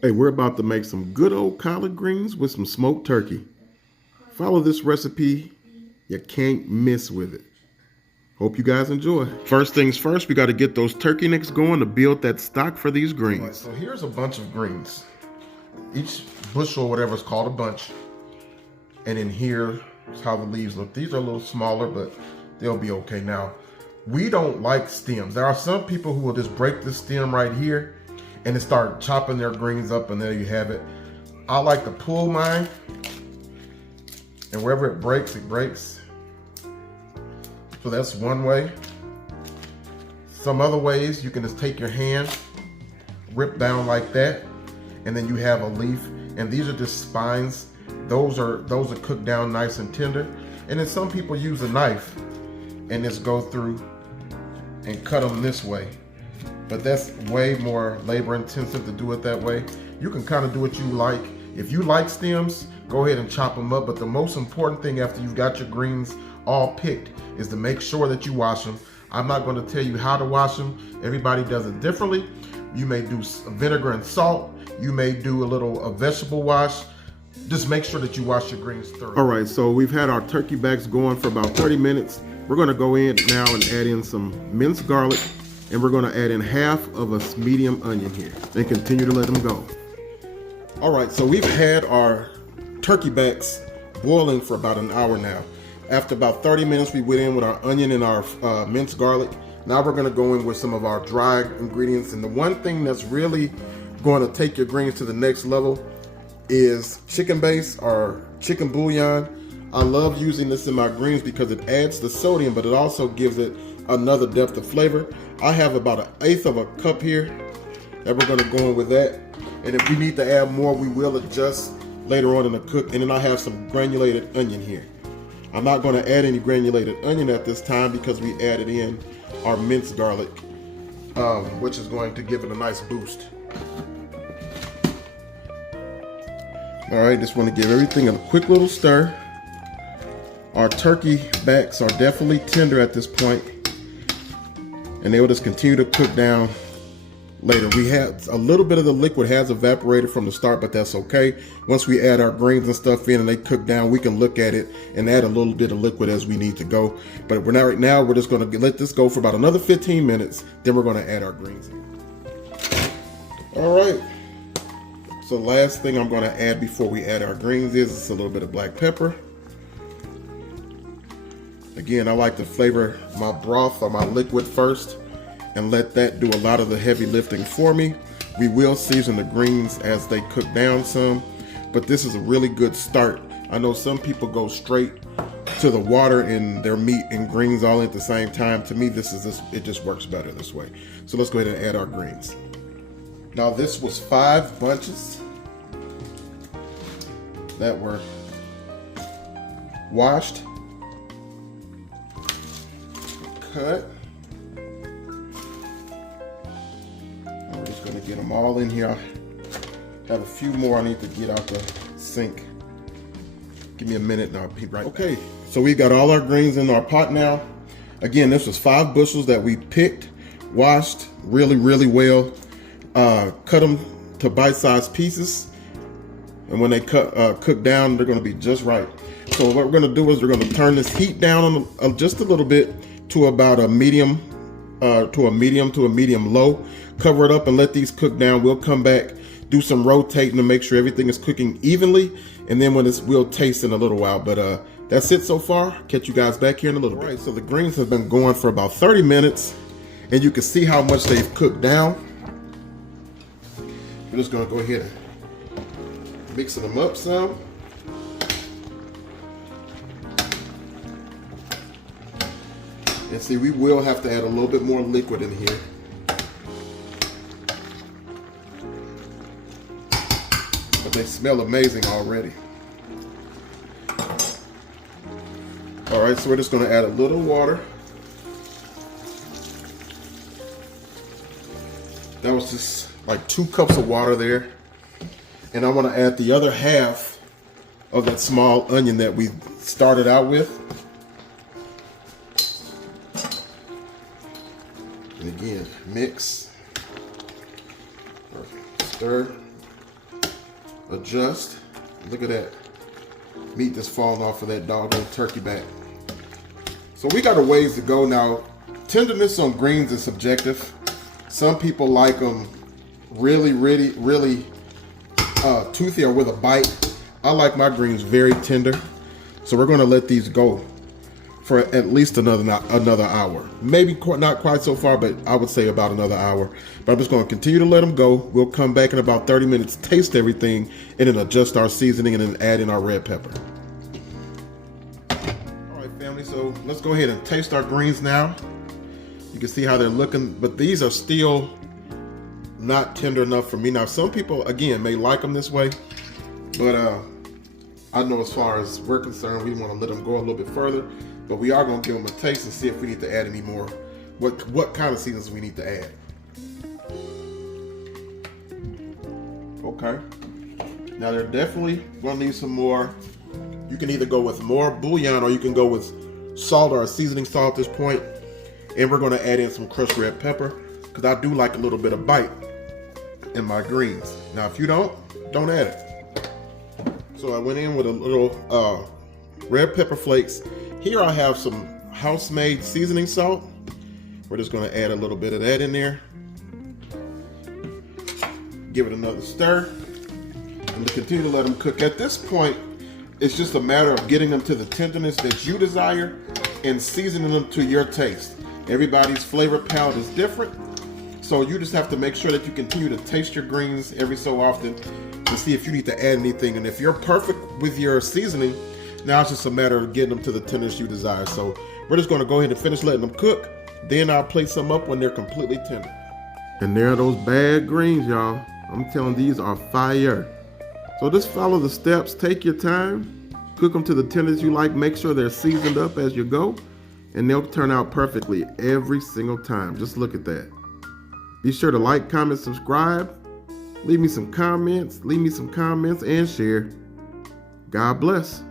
Hey, we're about to make some good old collard greens with some smoked turkey. Follow this recipe. You can't miss with it. Hope you guys enjoy. First things first, we got to get those turkey necks going to build that stock for these greens. Right, so here's a bunch of greens. Each bushel or whatever is called a bunch. And in here is how the leaves look. These are a little smaller, but they'll be okay. Now, we don't like stems. There are some people who will just break the stem right here and then start chopping their greens up, and there you have it. I like to pull mine, and wherever it breaks, it breaks. So that's one way. Some other ways, you can just take your hand, rip down like that, and then you have a leaf. And these are just spines. Those are cooked down nice and tender. And then some people use a knife and just go through and cut them this way. But that's way more labor intensive to do it that way. You can kind of do what you like. If you like stems, go ahead and chop them up. But the most important thing after you've got your greens all picked is to make sure that you wash them. I'm not going to tell you how to wash them. Everybody does it differently. You may do vinegar and salt. You may do a vegetable wash. Just make sure that you wash your greens thoroughly. All right, so we've had our turkey backs going for about 30 minutes. We're going to go in now and add in some minced garlic. And we're gonna add in half of a medium onion here and continue to let them go. All right, so we've had our turkey backs boiling for about an hour now. After about 30 minutes, we went in with our onion and our minced garlic. Now we're gonna go in with some of our dry ingredients. And the one thing that's really going to take your greens to the next level is chicken base or chicken bouillon. I love using this in my greens because it adds the sodium, but it also gives it another depth of flavor. I have about 1/8 of a cup here that we're gonna go in with that. And if we need to add more, we will adjust later on in the cook. And then I have some granulated onion here. I'm not gonna add any granulated onion at this time because we added in our minced garlic, which is going to give it a nice boost. All right, just wanna give everything a quick little stir. Our turkey backs are definitely tender at this point, and they will just continue to cook down later. We had a little bit of the liquid has evaporated from the start, but that's okay. Once we add our greens and stuff in and they cook down, we can look at it and add a little bit of liquid as we need to go. But we're not right now. We're just going to let this go for about another 15 minutes. Then we're going to add our greens in. All right. So last thing I'm going to add before we add our greens is a little bit of black pepper. Again, I like to flavor my broth or my liquid first and let that do a lot of the heavy lifting for me. We will season the greens as they cook down some, but this is a really good start. I know some people go straight to the water and their meat and greens all at the same time. To me, it just works better this way. So let's go ahead and add our greens. Now this was 5 bunches that were washed, cut. I'm just gonna get them all in here. I have a few more I need to get out the sink. Give me a minute and I'll be right back. Okay, so we got all our greens in our pot now. Again, this was 5 bushels that we picked, washed really, really well, cut them to bite-sized pieces. And when they cook down, they're gonna be just right. So what we're gonna do is we're gonna turn this heat down on just a little bit to about a medium to a medium low. Cover it up and let these cook down. We'll come back, do some rotating to make sure everything is cooking evenly, and then we'll taste in a little while. But that's it so far. Catch you guys back here in a little bit. All right, so the greens have been going for about 30 minutes, and you can see how much they've cooked down. We're just gonna go ahead and mixing them up some. And see, we will have to add a little bit more liquid in here. But they smell amazing already. All right, so we're just gonna add a little water. That was just like 2 cups of water there. And I wanna add the other half of that small onion that we started out with. And again, mix, stir. adjust. Look at that meat that's falling off of that doggone turkey back. So we got a ways to go now. Tenderness on greens is subjective. Some people like them really toothy or with a bite. I like my greens very tender. So we're going to let these go for at least another hour. Maybe not quite so far, but I would say about another hour. But I'm just going to continue to let them go. We'll come back in about 30 minutes, taste everything, and then adjust our seasoning and then add in our red pepper. All right, family, so let's go ahead and taste our greens now. You can see how they're looking, but these are still not tender enough for me. Now, some people, again, may like them this way, but I know as far as we're concerned, we want to let them go a little bit further. But we are going to give them a taste and see if we need to add any more. What kind of seasonings we need to add. Okay. Now they're definitely going to need some more. You can either go with more bouillon or you can go with salt or a seasoning salt at this point. And we're going to add in some crushed red pepper because I do like a little bit of bite in my greens. Now if you don't add it. So I went in with a little red pepper flakes. Here I have some house-made seasoning salt. We're just going to add a little bit of that in there. Give it another stir. And to continue to let them cook. At this point, it's just a matter of getting them to the tenderness that you desire and seasoning them to your taste. Everybody's flavor palette is different. So you just have to make sure that you continue to taste your greens every so often to see if you need to add anything. And if you're perfect with your seasoning, now it's just a matter of getting them to the tenderness you desire. So we're just going to go ahead and finish letting them cook. Then I'll plate some up when they're completely tender. And there are those bad greens, y'all. I'm telling these are fire. So just follow the steps. Take your time. Cook them to the tenderness you like. Make sure they're seasoned up as you go. And they'll turn out perfectly every single time. Just look at that. Be sure to like, comment, subscribe. Leave me some comments and share. God bless.